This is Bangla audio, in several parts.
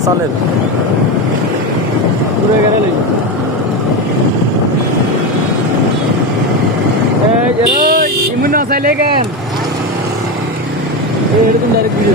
চলেন ঘুরে গেলে ইমুন না চাইলে কেন এরকম ডাইরেক্ট বুঝে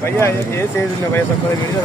Vaya, ese es el nuevo sacó de mi vida,